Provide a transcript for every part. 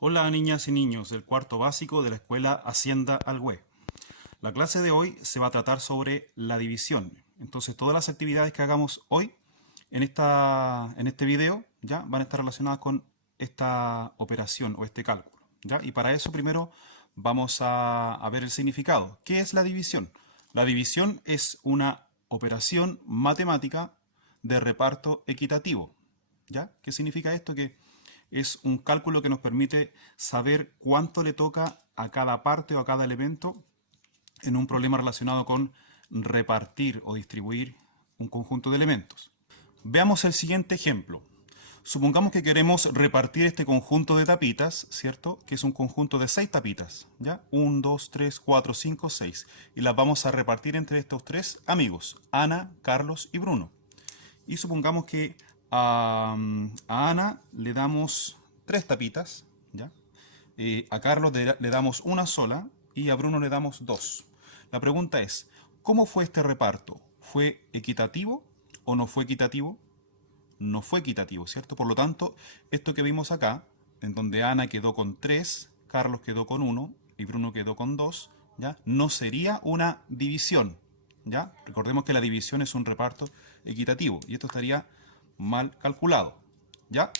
Hola niñas y niños del cuarto básico de la escuela Hacienda Alhué. La clase de hoy se va a tratar sobre la división. Entonces todas las actividades que hagamos hoy en este video ya van a estar relacionadas con esta operación o este cálculo. ¿Ya? Y para eso primero vamos a ver el significado. ¿Qué es la división? La división es una operación matemática de reparto equitativo. ¿Ya? ¿Qué significa esto? Que es un cálculo que nos permite saber cuánto le toca a cada parte o a cada elemento en un problema relacionado con repartir o distribuir un conjunto de elementos. Veamos el siguiente ejemplo. Supongamos que queremos repartir este conjunto de tapitas, ¿cierto? Que es un conjunto de 6 tapitas, ¿ya? 1, 2, 3, 4, 5, 6. Y las vamos a repartir entre estos tres amigos, Ana, Carlos y Bruno. Y supongamos que a Ana le damos 3 tapitas, ¿ya? A Carlos le damos una sola y a Bruno le damos 2. La pregunta es, ¿cómo fue este reparto? ¿Fue equitativo o no fue equitativo? No fue equitativo, ¿cierto? Por lo tanto, esto que vimos acá, en donde Ana quedó con 3, Carlos quedó con 1 y Bruno quedó con 2, ¿ya? No sería una división, ¿ya? Recordemos que la división es un reparto equitativo y esto estaría mal calculado, ¿ya?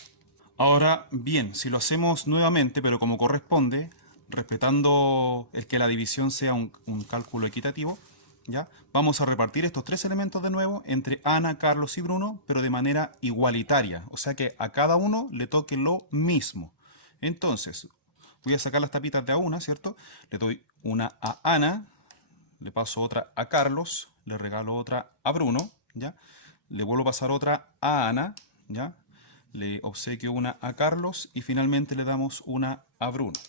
Ahora bien, si lo hacemos nuevamente, pero como corresponde, respetando el que la división sea un cálculo equitativo, ¿ya? Vamos a repartir estos tres elementos de nuevo entre Ana, Carlos y Bruno, pero de manera igualitaria, o sea que a cada uno le toque lo mismo. Entonces, voy a sacar las tapitas de a una, ¿cierto? Le doy una a Ana, le paso otra a Carlos, le regalo otra a Bruno, ¿ya? Le vuelvo a pasar otra a Ana, ¿ya? Le obsequio una a Carlos y finalmente le damos una a Bruno.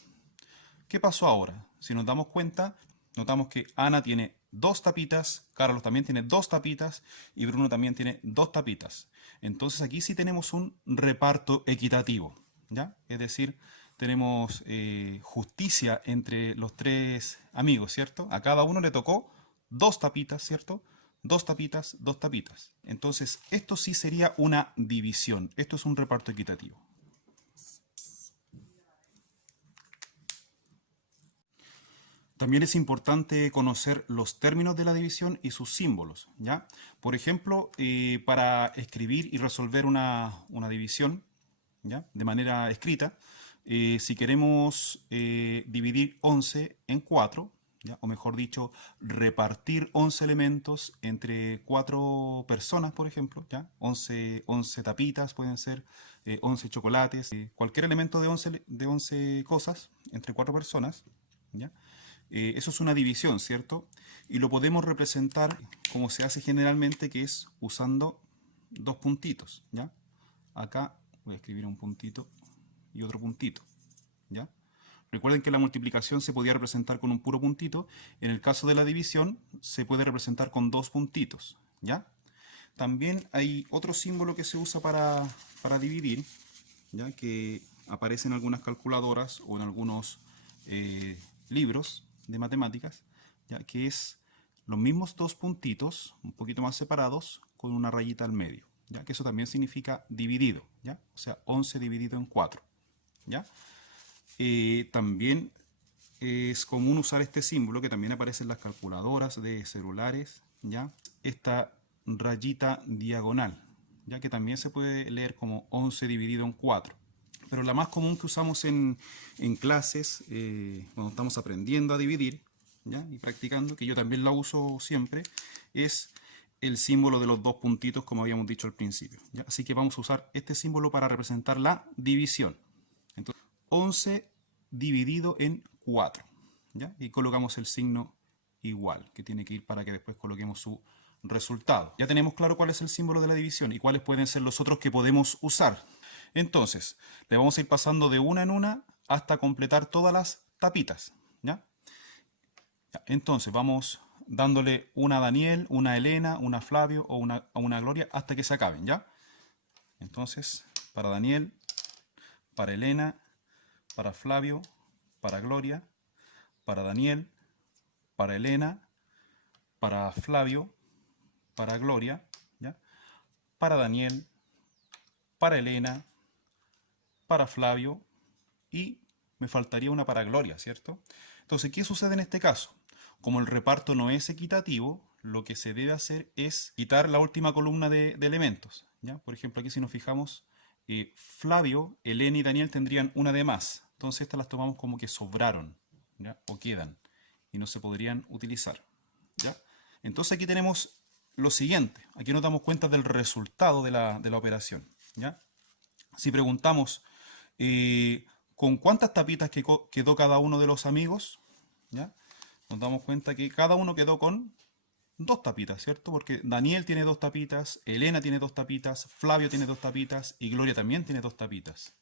¿Qué pasó ahora? Si nos damos cuenta, notamos que Ana tiene 2 tapitas, Carlos también tiene 2 tapitas y Bruno también tiene 2 tapitas. Entonces aquí sí tenemos un reparto equitativo, ¿ya? Es decir, tenemos justicia entre los tres amigos, ¿cierto? A cada uno le tocó 2 tapitas, ¿cierto? 2 tapitas, 2 tapitas. Entonces, esto sí sería una división. Esto es un reparto equitativo. También es importante conocer los términos de la división y sus símbolos, ¿ya? Por ejemplo, para escribir y resolver una división, ¿ya? De manera escrita, si queremos dividir 11 en 4, ¿ya? O mejor dicho, repartir 11 elementos entre 4 personas, por ejemplo, ¿ya? 11 tapitas pueden ser, 11 chocolates, cualquier elemento de 11 cosas entre 4 personas, ¿ya? Eso es una división, ¿cierto? Y lo podemos representar como se hace generalmente, que es usando dos puntitos, ¿ya? Acá voy a escribir un puntito y otro puntito, ¿ya? Recuerden que la multiplicación se podía representar con un puro puntito. En el caso de la división se puede representar con dos puntitos, ¿ya? También hay otro símbolo que se usa para dividir, ¿ya? Que aparece en algunas calculadoras o en algunos libros de matemáticas, ¿ya? Que es los mismos dos puntitos, un poquito más separados, con una rayita al medio, ¿ya? Que eso también significa dividido, ¿ya? O sea, 11 dividido en 4, ¿ya? También es común usar este símbolo que también aparece en las calculadoras de celulares, ¿ya? Esta rayita diagonal, ya que también se puede leer como 11 dividido en 4. Pero la más común que usamos en clases, cuando estamos aprendiendo a dividir, ¿ya? Y practicando, que yo también la uso siempre, es el símbolo de los dos puntitos, como habíamos dicho al principio, ¿ya? Así que vamos a usar este símbolo para representar la división. Entonces, 11 dividido en 4, ¿ya? Y colocamos el signo igual, que tiene que ir para que después coloquemos su resultado. Ya tenemos claro cuál es el símbolo de la división y cuáles pueden ser los otros que podemos usar. Entonces, le vamos a ir pasando de una en una hasta completar todas las tapitas, ¿ya? Entonces, vamos dándole una a Daniel, una a Elena, una a Flavio o a una Gloria hasta que se acaben, ¿ya? Entonces, para Daniel, para Elena, para Flavio, para Gloria, para Daniel, para Elena, para Flavio, para Gloria, ¿ya? Para Daniel, para Elena, para Flavio y me faltaría una para Gloria, ¿cierto? Entonces, ¿qué sucede en este caso? Como el reparto no es equitativo, lo que se debe hacer es quitar la última columna de elementos, ¿ya? Por ejemplo, aquí si nos fijamos, Flavio, Elena y Daniel tendrían una de más. Entonces estas las tomamos como que sobraron, ¿ya? O quedan y no se podrían utilizar, ¿ya? Entonces aquí tenemos lo siguiente. Aquí nos damos cuenta del resultado de la operación, ¿ya? Si preguntamos con cuántas tapitas quedó cada uno de los amigos, ¿ya? Nos damos cuenta que cada uno quedó con 2 tapitas, ¿cierto? Porque Daniel tiene 2 tapitas, Elena tiene 2 tapitas, Flavio tiene 2 tapitas y Gloria también tiene 2 tapitas.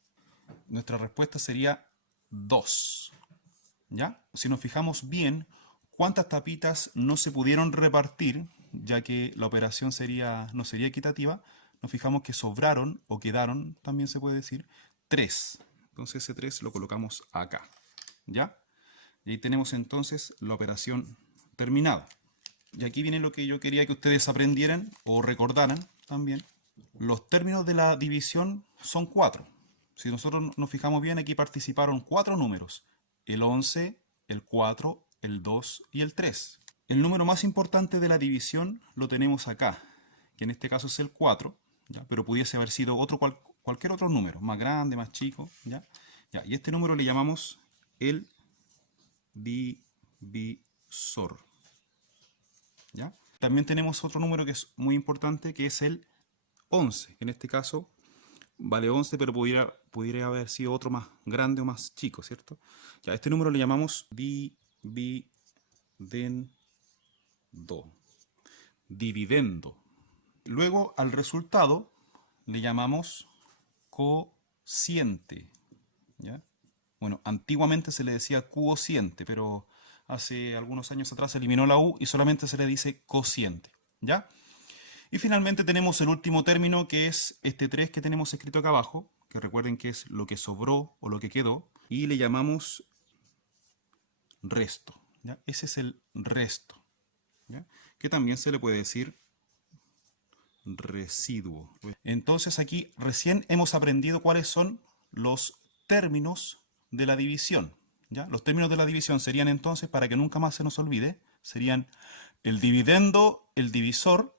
Nuestra respuesta sería 2, ¿ya? Si nos fijamos bien, ¿cuántas tapitas no se pudieron repartir, ya que la operación no sería equitativa? Nos fijamos que sobraron, o quedaron, también se puede decir, 3. Entonces ese 3 lo colocamos acá, ¿ya? Y ahí tenemos entonces la operación terminada. Y aquí viene lo que yo quería que ustedes aprendieran o recordaran también. Los términos de la división son 4. Si nosotros nos fijamos bien, aquí participaron 4 números. El 11, el 4, el 2 y el 3. El número más importante de la división lo tenemos acá, que en este caso es el 4, ¿ya? Pero pudiese haber sido cualquier otro número, más grande, más chico, ¿ya? Ya, y este número le llamamos el divisor, ¿ya? También tenemos otro número que es muy importante, que es el 11. En este caso vale 11, pero pudiera haber sido otro más grande o más chico, ¿cierto? Ya, este número le llamamos dividendo. Luego al resultado le llamamos cociente, ¿ya? Bueno, antiguamente se le decía cociente, pero hace algunos años atrás se eliminó la U y solamente se le dice cociente, ¿ya? Y finalmente tenemos el último término, que es este 3 que tenemos escrito acá abajo, que recuerden que es lo que sobró o lo que quedó, y le llamamos resto, ¿ya? Ese es el resto, ¿ya? Que también se le puede decir residuo. Entonces aquí recién hemos aprendido cuáles son los términos de la división, ¿ya? Los términos de la división serían entonces, para que nunca más se nos olvide, serían el dividendo, el divisor,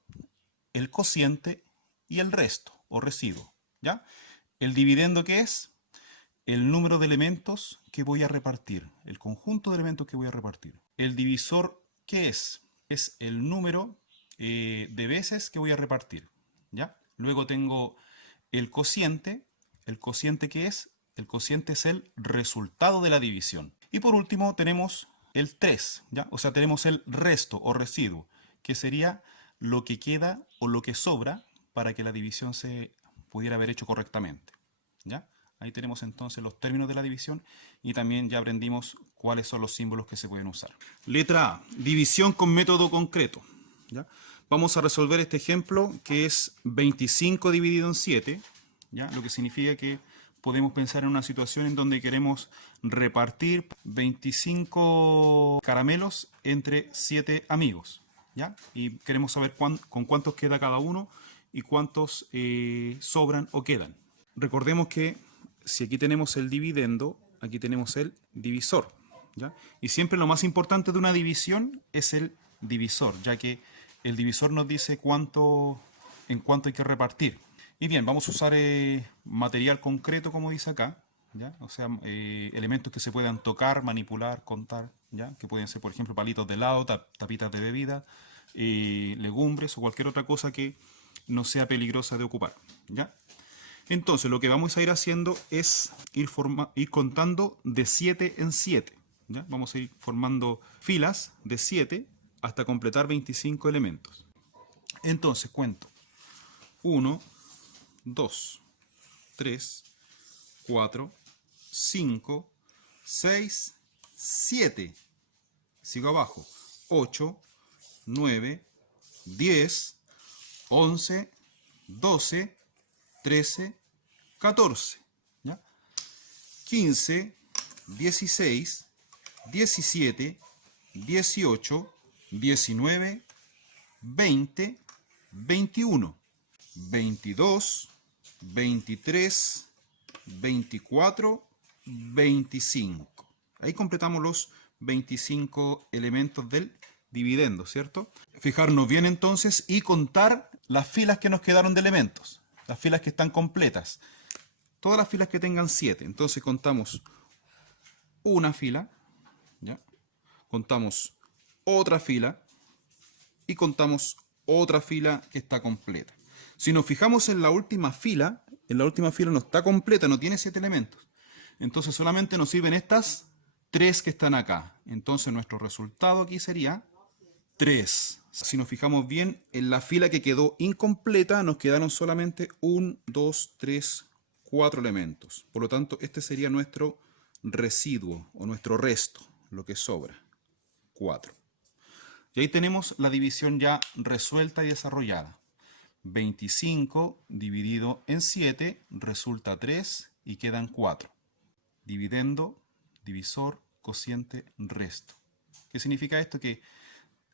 el cociente y el resto o residuo, ¿ya? El dividendo, ¿qué es? El número de elementos que voy a repartir, el conjunto de elementos que voy a repartir. El divisor, ¿qué es? Es el número de veces que voy a repartir, ¿ya? Luego tengo el cociente. ¿El cociente qué es? El cociente es el resultado de la división. Y por último tenemos el 3, ¿ya? O sea, tenemos el resto o residuo, que sería lo que queda o lo que sobra para que la división se pudiera haber hecho correctamente, ¿ya? Ahí tenemos entonces los términos de la división y también ya aprendimos cuáles son los símbolos que se pueden usar. Letra A, división con método concreto, ¿ya? Vamos a resolver este ejemplo, que es 25 dividido en 7, ¿ya? Lo que significa que podemos pensar en una situación en donde queremos repartir 25 caramelos entre 7 amigos, ¿ya? Y queremos saber con cuántos queda cada uno y cuántos sobran o quedan. Recordemos que si aquí tenemos el dividendo, aquí tenemos el divisor, ¿ya? Y siempre lo más importante de una división es el divisor, ya que el divisor nos dice en cuánto hay que repartir. Y bien, vamos a usar material concreto, como dice acá, ¿ya? O sea, elementos que se puedan tocar, manipular, contar, ¿ya? Que pueden ser, por ejemplo, palitos de helado, tapitas de bebida, legumbres o cualquier otra cosa que no sea peligrosa de ocupar, ¿ya? Entonces, lo que vamos a ir haciendo es ir contando de 7 en 7, ¿ya? Vamos a ir formando filas de 7 hasta completar 25 elementos. Entonces, cuento 1, 2, 3, 4, 5, 6, 7. Sigo abajo. 8, 9, 10, 11, 12, 13, 14, ¿ya? 15, 16, 17, 18, 19, 20, 21, 22, 23, 24, 25. Ahí completamos los 25 elementos del dividendo, ¿cierto? Fijarnos bien entonces y contar las filas que nos quedaron de elementos, las filas que están completas. Todas las filas que tengan 7. Entonces contamos una fila, ¿ya? Contamos otra fila y contamos otra fila que está completa. Si nos fijamos en la última fila no está completa, no tiene 7 elementos. Entonces solamente nos sirven estas 3 que están acá. Entonces nuestro resultado aquí sería 3. Si nos fijamos bien, en la fila que quedó incompleta nos quedaron solamente 1, 2, 3, 4 elementos. Por lo tanto, este sería nuestro residuo o nuestro resto, lo que sobra, 4. Y ahí tenemos la división ya resuelta y desarrollada. 25 dividido en 7 resulta 3 y quedan 4. Dividendo, divisor, cociente, resto. ¿Qué significa esto? Que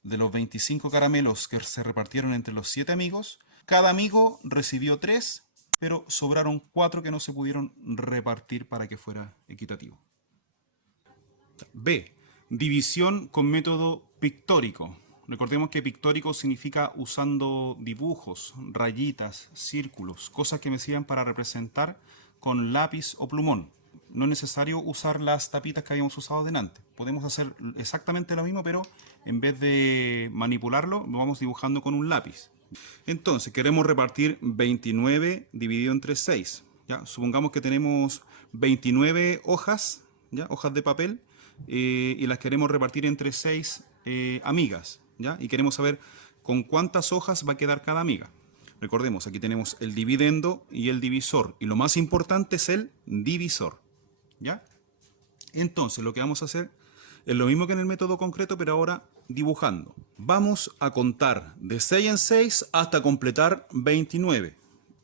de los 25 caramelos que se repartieron entre los 7 amigos, cada amigo recibió 3, pero sobraron 4 que no se pudieron repartir para que fuera equitativo. B. División con método pictórico. Recordemos que pictórico significa usando dibujos, rayitas, círculos, cosas que me sirvan para representar con lápiz o plumón. No es necesario usar las tapitas que habíamos usado delante. Podemos hacer exactamente lo mismo, pero en vez de manipularlo, lo vamos dibujando con un lápiz. Entonces, queremos repartir 29 dividido entre 6. ¿Ya? Supongamos que tenemos 29 hojas, ¿ya? Hojas de papel, y las queremos repartir entre 6 amigas. ¿Ya? Y queremos saber con cuántas hojas va a quedar cada amiga. Recordemos, aquí tenemos el dividendo y el divisor. Y lo más importante es el divisor. ¿Ya? Entonces, lo que vamos a hacer es lo mismo que en el método concreto, pero ahora dibujando. Vamos a contar de 6 en 6 hasta completar 29.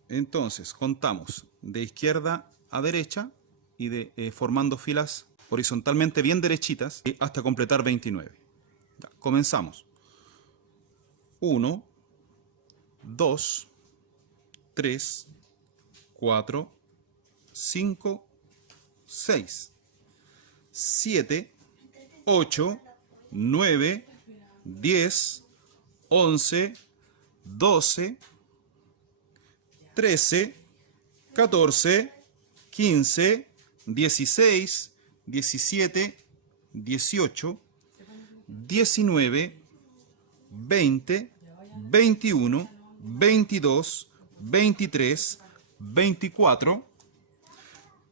Entonces, contamos de izquierda a derecha y formando filas horizontalmente bien derechitas hasta completar 29. Ya, comenzamos. 1, 2, 3, 4, 5, 6, 7, 8, 9, 10, 11, 12, 13, 14, 15, 16, 17, 18, 19, 20, 21, 22, 23, 24,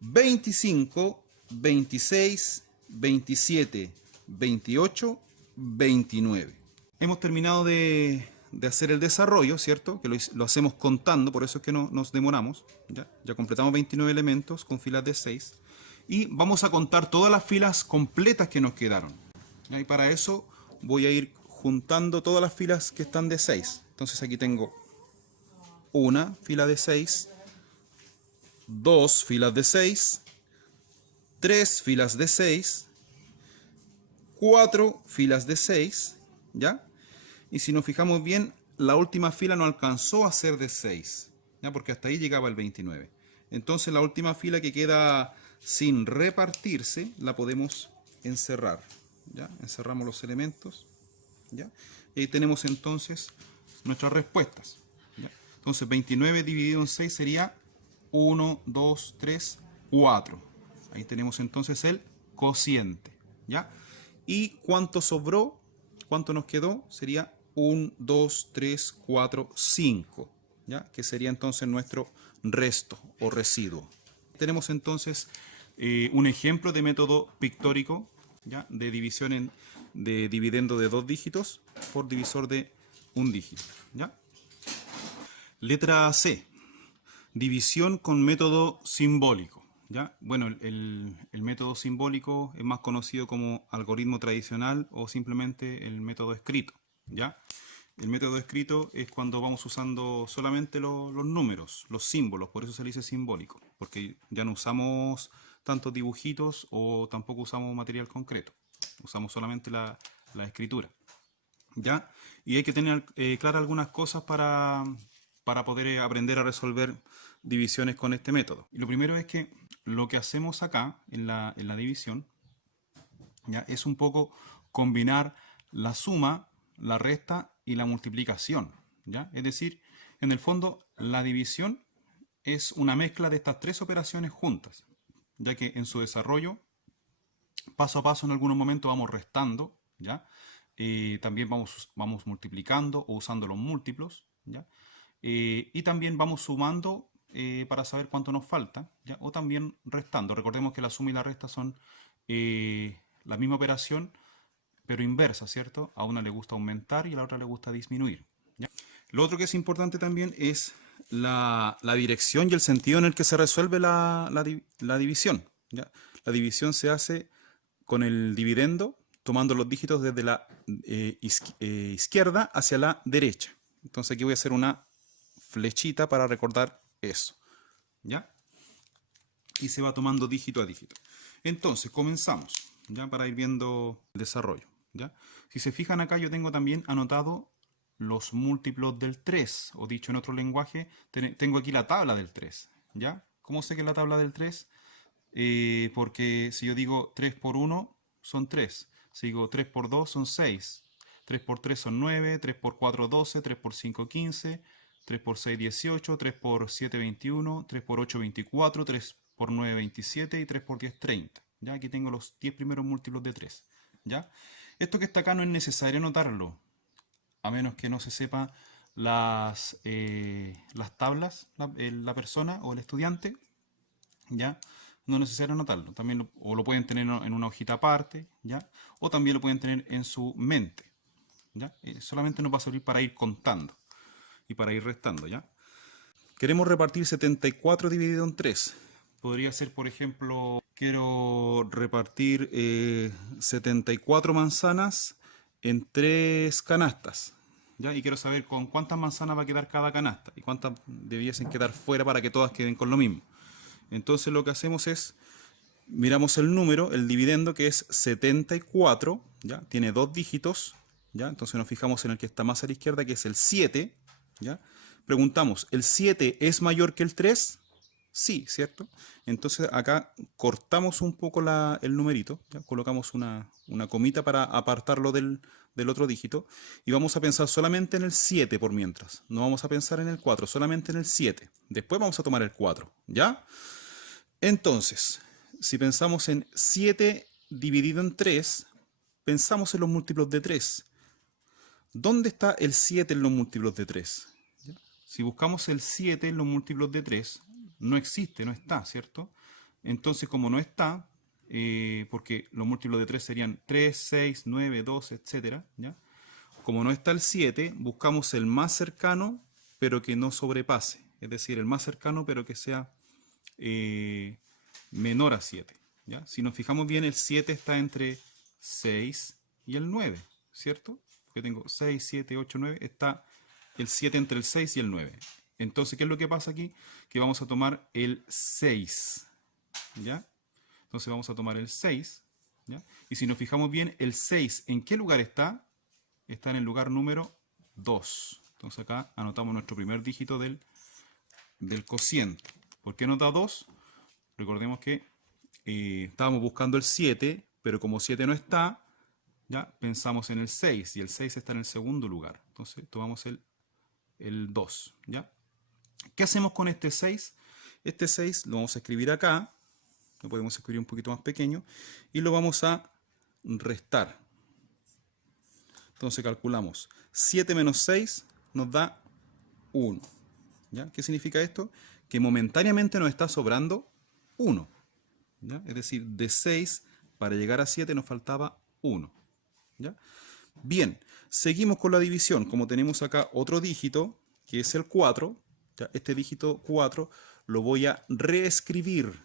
25, 26, 27, 28, 29. Hemos terminado de hacer el desarrollo, ¿cierto? Que lo hacemos contando, por eso es que no nos demoramos. Ya completamos 29 elementos con filas de 6. Y vamos a contar todas las filas completas que nos quedaron. Y para eso voy a ir juntando todas las filas que están de 6. Entonces aquí tengo una fila de 6, 2 filas de 6, 3 filas de 6, 4 filas de 6, ¿ya? Y si nos fijamos bien, la última fila no alcanzó a ser de 6, ¿ya? Porque hasta ahí llegaba el 29. Entonces la última fila que queda sin repartirse, la podemos encerrar, ¿ya? Encerramos los elementos, ¿ya? Y ahí tenemos entonces nuestras respuestas, ¿ya? Entonces 29 dividido en 6 sería 1, 2, 3, 4. Ahí tenemos entonces el cociente, ¿ya? Y cuánto sobró, cuánto nos quedó, sería 1, 2, 3, 4, 5, ¿ya? Que sería entonces nuestro resto o residuo. Tenemos entonces un ejemplo de método pictórico, ¿ya? De división de dividendo de 2 dígitos por divisor de 1 dígito, ¿ya? Letra C. División con método simbólico, ¿ya? Bueno, el método simbólico es más conocido como algoritmo tradicional o simplemente el método escrito, ¿ya? El método escrito es cuando vamos usando solamente los números, los símbolos, por eso se le dice simbólico, porque ya no usamos tantos dibujitos o tampoco usamos material concreto, usamos solamente la escritura, ¿ya? Y hay que tener claras algunas cosas para para poder aprender a resolver divisiones con este método. Y lo primero es que lo que hacemos acá en la división, ¿ya?, es un poco combinar la suma, la resta y la multiplicación, ¿ya? Es decir, en el fondo la división es una mezcla de estas tres operaciones juntas, ya que en su desarrollo, paso a paso, en algunos momentos vamos restando, ¿ya? También vamos multiplicando o usando los múltiplos, ¿ya? Y también vamos sumando para saber cuánto nos falta, ¿ya? O también restando. Recordemos que la suma y la resta son la misma operación, pero inversa, ¿cierto? A una le gusta aumentar y a la otra le gusta disminuir, ¿ya? Lo otro que es importante también es la dirección y el sentido en el que se resuelve la división, ¿ya? La división se hace con el dividendo, tomando los dígitos desde la izquierda hacia la derecha. Entonces aquí voy a hacer una flechita para recordar eso, ¿ya? Y se va tomando dígito a dígito. Entonces comenzamos, ya, para ir viendo el desarrollo, ¿ya? Si se fijan acá, yo tengo también anotado los múltiplos del 3, o dicho en otro lenguaje, tengo aquí la tabla del 3, ¿ya? ¿Cómo sé que es la tabla del 3? Porque si yo digo 3 por 1 son 3, si digo 3 por 2 son 6, 3 por 3 son 9, 3 por 4 12, 3 por 5 15, 3 por 6 18, 3 por 7 21, 3 por 8 24, 3 por 9 27 y 3 por 10 30. ¿Ya? Aquí tengo los 10 primeros múltiplos de 3. ¿Ya? Esto que está acá no es necesario anotarlo, a menos que no se sepa las tablas, la persona o el estudiante, ¿ya? No es necesario anotarlo. También o lo pueden tener en una hojita aparte, ¿ya? O también lo pueden tener en su mente, ¿ya? Solamente nos va a servir para ir contando y para ir restando, ¿ya? Queremos repartir 74 dividido en 3. Podría ser, por ejemplo, quiero repartir 74 manzanas en 3 canastas, ¿ya? Y quiero saber con cuántas manzanas va a quedar cada canasta y cuántas debiesen quedar fuera para que todas queden con lo mismo. Entonces lo que hacemos es, miramos el número, el dividendo, que es 74, ¿ya? Tiene dos dígitos, ¿ya? Entonces nos fijamos en el que está más a la izquierda, que es el 7, ¿ya? Preguntamos, ¿el 7 es mayor que el 3? Sí, ¿cierto? Entonces acá cortamos un poco el numerito, ¿ya? Colocamos una comita para apartarlo del otro dígito y vamos a pensar solamente en el 7 por mientras. No vamos a pensar en el 4, solamente en el 7. Después vamos a tomar el 4, ¿ya? Entonces, si pensamos en 7 dividido en 3, pensamos en los múltiplos de 3. ¿Dónde está el 7 en los múltiplos de 3? ¿Ya? Si buscamos el 7 en los múltiplos de 3, no existe, no está, ¿cierto? Entonces, como no está, porque los múltiplos de 3 serían 3, 6, 9, 12, etc., ¿ya? Como no está el 7, buscamos el más cercano, pero que no sobrepase. Es decir, el más cercano, pero que sea menor a 7, ¿ya? Si nos fijamos bien, el 7 está entre 6 y el 9, ¿cierto? Porque tengo 6, 7, 8, 9, está el 7 entre el 6 y el 9. Entonces, ¿qué es lo que pasa aquí? Que vamos a tomar el 6, ¿ya? Entonces vamos a tomar el 6, ¿ya? Y si nos fijamos bien, el 6, ¿en qué lugar está? Está en el lugar número 2. Entonces acá anotamos nuestro primer dígito del cociente. ¿Por qué nota 2? Recordemos que estábamos buscando el 7, pero como 7 no está, ya pensamos en el 6, y el 6 está en el segundo lugar. Entonces tomamos el 2, ¿ya? ¿Qué hacemos con este 6? Este 6 lo vamos a escribir acá, lo podemos escribir un poquito más pequeño, y lo vamos a restar. Entonces calculamos 7 menos 6 nos da 1, ¿ya? ¿Qué significa esto? Que momentáneamente nos está sobrando 1, ¿ya? Es decir, de 6 para llegar a 7 nos faltaba 1, ¿ya? Bien, seguimos con la división. Como tenemos acá otro dígito, que es el 4, ¿ya? Este dígito 4 lo voy a reescribir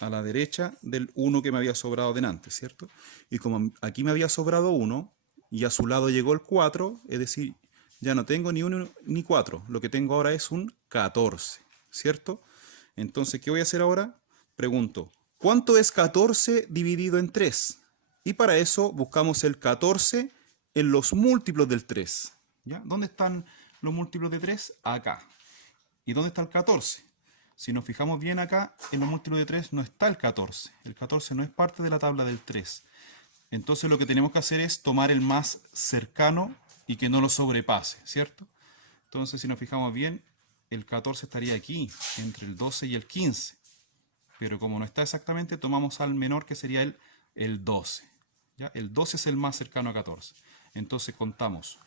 a la derecha del 1 que me había sobrado delante, ¿cierto? Y como aquí me había sobrado 1 y a su lado llegó el 4, es decir, ya no tengo ni 1 ni 4, lo que tengo ahora es un 14, ¿cierto? Entonces, ¿qué voy a hacer ahora? Pregunto, ¿cuánto es 14 dividido en 3? Y para eso buscamos el 14 en los múltiplos del 3, ¿ya? ¿Dónde están los múltiplos de 3? Acá. ¿Y dónde está el 14? Si nos fijamos bien acá, en los múltiplos de 3 no está el 14. El 14 no es parte de la tabla del 3. Entonces lo que tenemos que hacer es tomar el más cercano y que no lo sobrepase, ¿cierto? Entonces si nos fijamos bien, el 14 estaría aquí, entre el 12 y el 15. Pero como no está exactamente, tomamos al menor, que sería el 12. ¿Ya? El 12 es el más cercano a 14. Entonces contamos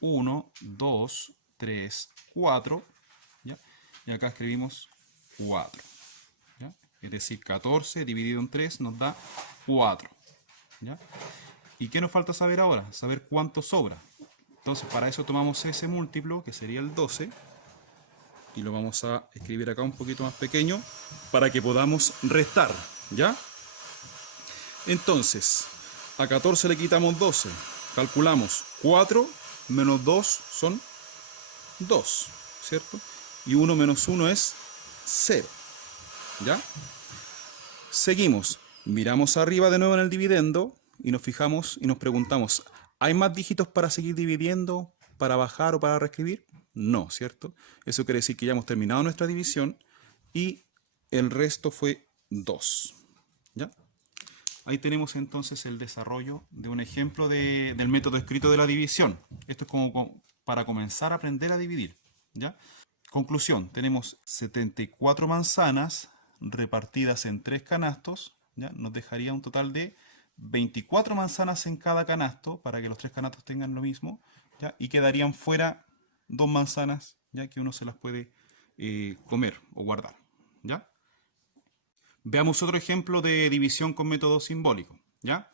1, 2, 3, 4. ¿Ya? Y acá escribimos 4. ¿Ya? Es decir, 14 dividido en 3 nos da 4. ¿Ya? ¿Y qué nos falta saber ahora? Saber cuánto sobra. Entonces para eso tomamos ese múltiplo, que sería el 12, y lo vamos a escribir acá un poquito más pequeño para que podamos restar. ¿Ya? Entonces, a 14 le quitamos 12. Calculamos 4 menos 2 son 2, ¿cierto? Y 1 menos 1 es 0. ¿Ya? Seguimos. Miramos arriba de nuevo en el dividendo y nos fijamos y nos preguntamos, ¿hay más dígitos para seguir dividiendo, para bajar o para reescribir? No, ¿cierto? Eso quiere decir que ya hemos terminado nuestra división y el resto fue 2. ¿Ya? Ahí tenemos entonces el desarrollo de un ejemplo del método escrito de la división. Esto es como para comenzar a aprender a dividir. ¿Ya? Conclusión, tenemos 74 manzanas repartidas en 3 canastos. ¿Ya? Nos dejaría un total de 24 manzanas en cada canasto, para que los 3 canastos tengan lo mismo. ¿Ya? Y quedarían fuera 2 manzanas, ya que uno se las puede comer o guardar. ¿Ya? Veamos otro ejemplo de división con método simbólico. ¿Ya?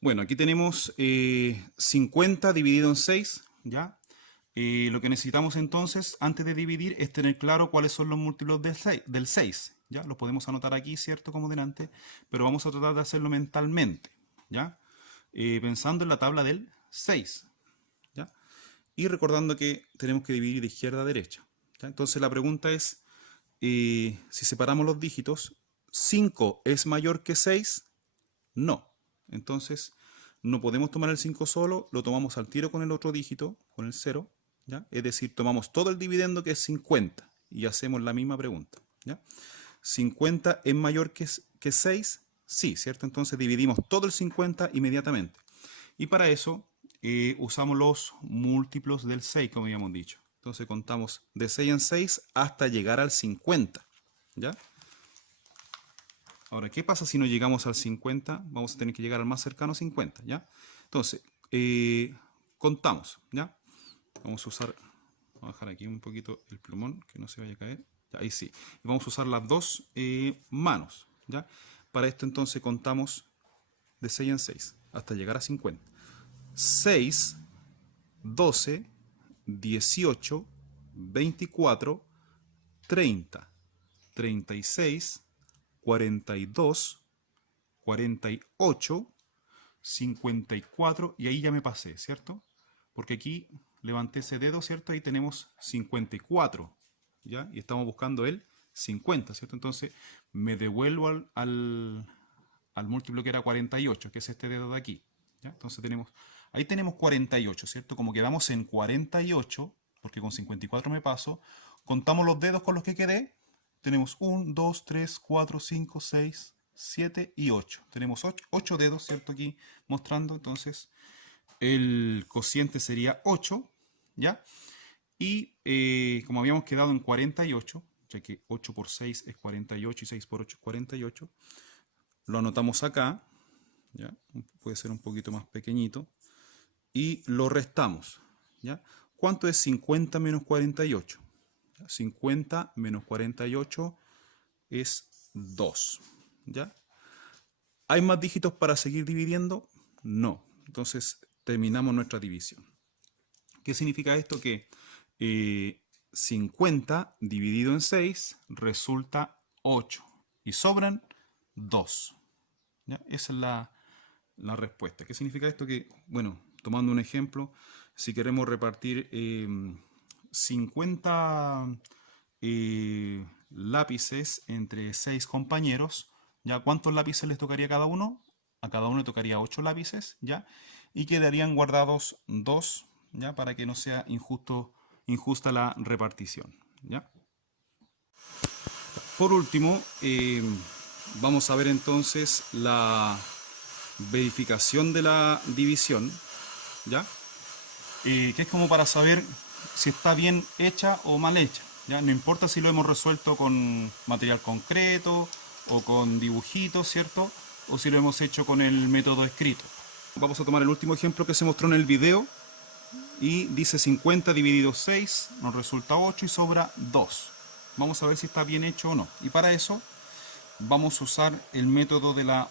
Bueno, aquí tenemos 50 dividido en 6. ¿Ya? Lo que necesitamos entonces, antes de dividir, es tener claro cuáles son los múltiplos del 6. ¿Ya? Los podemos anotar aquí, ¿cierto? Como delante, pero vamos a tratar de hacerlo mentalmente. ¿Ya? Pensando en la tabla del 6. ¿Ya? Y recordando que tenemos que dividir de izquierda a derecha. ¿Ya? Entonces la pregunta es, si separamos los dígitos, ¿5 es mayor que 6? No. Entonces no podemos tomar el 5 solo, lo tomamos al tiro con el otro dígito, con el 0. ¿Ya? Es decir, tomamos todo el dividendo, que es 50, y hacemos la misma pregunta. ¿Ya? ¿50 es mayor que 6? Sí, ¿cierto? Entonces dividimos todo el 50 inmediatamente. Y para eso usamos los múltiplos del 6, como habíamos dicho. Entonces contamos de 6 en 6 hasta llegar al 50. ¿Ya? Ahora, ¿qué pasa si no llegamos al 50? Vamos a tener que llegar al más cercano 50. ¿Ya? Entonces, contamos. ¿Ya? Vamos a bajar aquí un poquito el plumón, que no se vaya a caer. Ya, ahí sí. Y vamos a usar las dos manos. ¿Ya? Para esto entonces contamos de 6 en 6 hasta llegar a 50. 6, 12, 18, 24, 30, 36, 42, 48, 54, y ahí ya me pasé, ¿cierto? Porque aquí levanté ese dedo, ¿cierto? Ahí tenemos 54, ¿ya? Y estamos buscando el 50, ¿cierto? Entonces me devuelvo al múltiplo, que era 48, que es este dedo de aquí, ¿ya? Entonces ahí tenemos 48, ¿cierto? Como quedamos en 48, porque con 54 me paso, contamos los dedos con los que quedé. Tenemos 1, 2, 3, 4, 5, 6, 7 y 8. Tenemos 8 dedos, ¿cierto? Aquí mostrando. Entonces, el cociente sería 8, ¿ya? Y como habíamos quedado en 48, ya que 8 por 6 es 48 y 6 por 8 es 48, lo anotamos acá, ¿ya? Puede ser un poquito más pequeñito. Y lo restamos, ¿ya? ¿Cuánto es 50 menos 48? 50 menos 48 es 2. ¿Ya? ¿Hay más dígitos para seguir dividiendo? No. Entonces terminamos nuestra división. ¿Qué significa esto? Que 50 dividido en 6 resulta 8. Y sobran 2. ¿Ya? Esa es la respuesta. ¿Qué significa esto? Que, bueno, tomando un ejemplo, si queremos repartir 50 lápices entre 6 compañeros, ¿ya? ¿Cuántos lápices les tocaría a cada uno? A cada uno le tocaría 8 lápices, ¿ya? Y quedarían guardados 2, ¿ya? Para que no sea injusta la repartición, ¿Ya? Por último, vamos a ver entonces la verificación de la división, ¿ya? Que es como para saber si está bien hecha o mal hecha, ¿ya? No importa si lo hemos resuelto con material concreto o con dibujitos, ¿cierto? O si lo hemos hecho con el método escrito. Vamos a tomar el último ejemplo que se mostró en el video y dice 50 dividido 6, nos resulta 8 y sobra 2. Vamos a ver si está bien hecho o no. Y para eso vamos a usar el método de la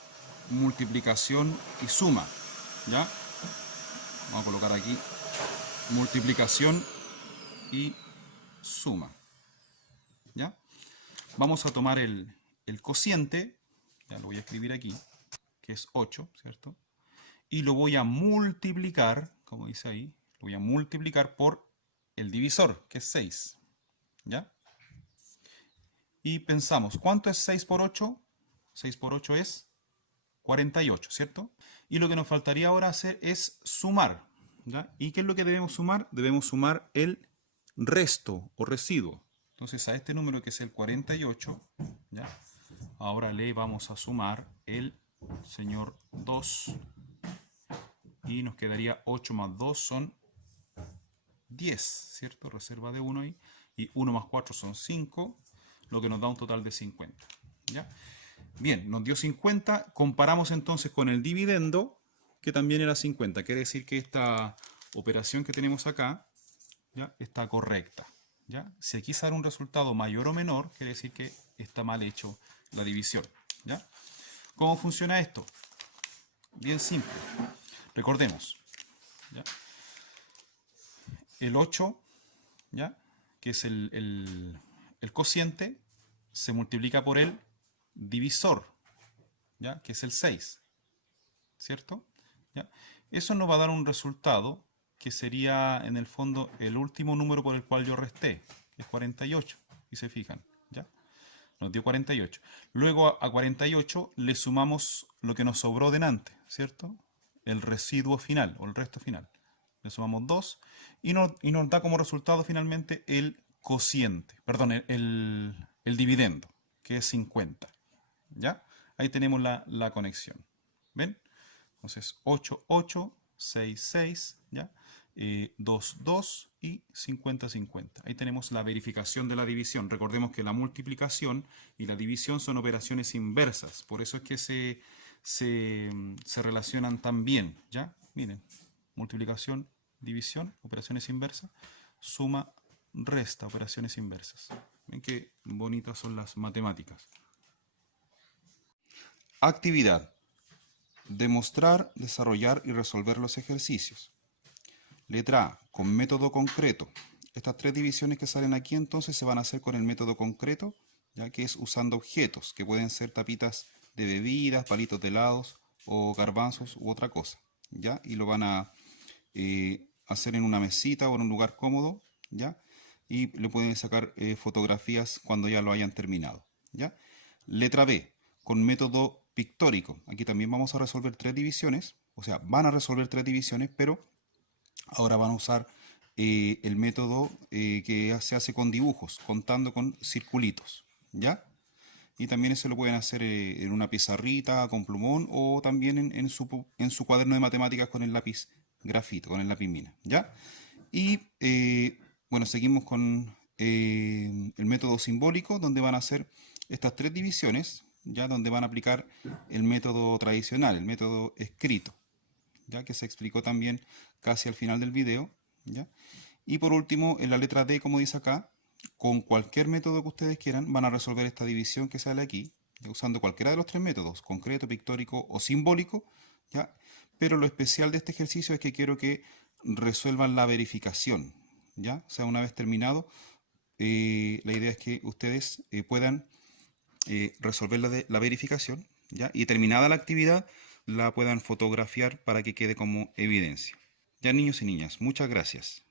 multiplicación y suma, ¿ya? Vamos a colocar aquí multiplicación y suma, ¿ya? Vamos a tomar el cociente, ya lo voy a escribir aquí, que es 8, ¿cierto? Y lo voy a multiplicar, como dice ahí, lo voy a multiplicar por el divisor, que es 6, ¿ya? Y pensamos, ¿cuánto es 6 por 8? 6 por 8 es 48, ¿cierto? Y lo que nos faltaría ahora hacer es sumar, ¿ya? ¿Y qué es lo que debemos sumar? Debemos sumar el resto o residuo. Entonces a este número que es el 48, ¿ya? Ahora le vamos a sumar el señor 2 y nos quedaría 8 más 2 son 10, ¿cierto? Reserva de 1 ahí. Y 1 más 4 son 5, lo que nos da un total de 50, ¿ya? Bien, nos dio 50, comparamos entonces con el dividendo, que también era 50. Quiere decir que esta operación que tenemos acá, ¿ya?, está correcta, ¿ya? Si aquí sale un resultado mayor o menor, quiere decir que está mal hecho la división, ¿ya? ¿Cómo funciona esto? Bien simple. Recordemos, ¿ya?, el 8, ¿ya?, que es el cociente, se multiplica por el divisor, ¿ya?, que es el 6, ¿cierto? ¿Ya? Eso nos va a dar un resultado que sería en el fondo el último número por el cual yo resté, que es 48, y se fijan, ¿ya? Nos dio 48. Luego a 48 le sumamos lo que nos sobró delante, ¿cierto? El residuo final o el resto final. Le sumamos 2 y nos da como resultado finalmente el cociente, perdón, el dividendo, que es 50. ¿Ya? Ahí tenemos la conexión. ¿Ven? Entonces 8, 8, 6, 6, ¿ya? 2, 2 y 50, 50. Ahí tenemos la verificación de la división. Recordemos que la multiplicación y la división son operaciones inversas. Por eso es que se relacionan tan bien, ¿ya? Miren, multiplicación, división, operaciones inversas, suma, resta, operaciones inversas. Ven qué bonitas son las matemáticas. Actividad. Demostrar, desarrollar y resolver los ejercicios. Letra A, con método concreto. Estas tres divisiones que salen aquí entonces se van a hacer con el método concreto, ya que es usando objetos, que pueden ser tapitas de bebidas, palitos de helados o garbanzos u otra cosa, ¿ya? Y lo van a hacer en una mesita o en un lugar cómodo, ¿ya? Y le pueden sacar fotografías cuando ya lo hayan terminado, ¿ya? Letra B, con método pictórico. Aquí también vamos a resolver tres divisiones, o sea, van a resolver tres divisiones, pero ahora van a usar el método que se hace con dibujos, contando con circulitos, ¿ya? Y también eso lo pueden hacer en una pizarrita con plumón o también en su cuaderno de matemáticas con el lápiz grafito, con el lápiz mina, ¿ya? Y bueno, seguimos con el método simbólico, donde van a hacer estas tres divisiones, ya, donde van a aplicar el método tradicional, el método escrito, ya, que se explicó también casi al final del video, ¿ya? Y por último, en la letra D, como dice acá, con cualquier método que ustedes quieran, van a resolver esta división que sale aquí, ya, usando cualquiera de los tres métodos, concreto, pictórico o simbólico, ¿ya? Pero lo especial de este ejercicio es que quiero que resuelvan la verificación, ¿ya? O sea, una vez terminado, la idea es que ustedes puedan resolver la verificación, ¿ya? Y terminada la actividad, la puedan fotografiar para que quede como evidencia. Ya, niños y niñas, muchas gracias.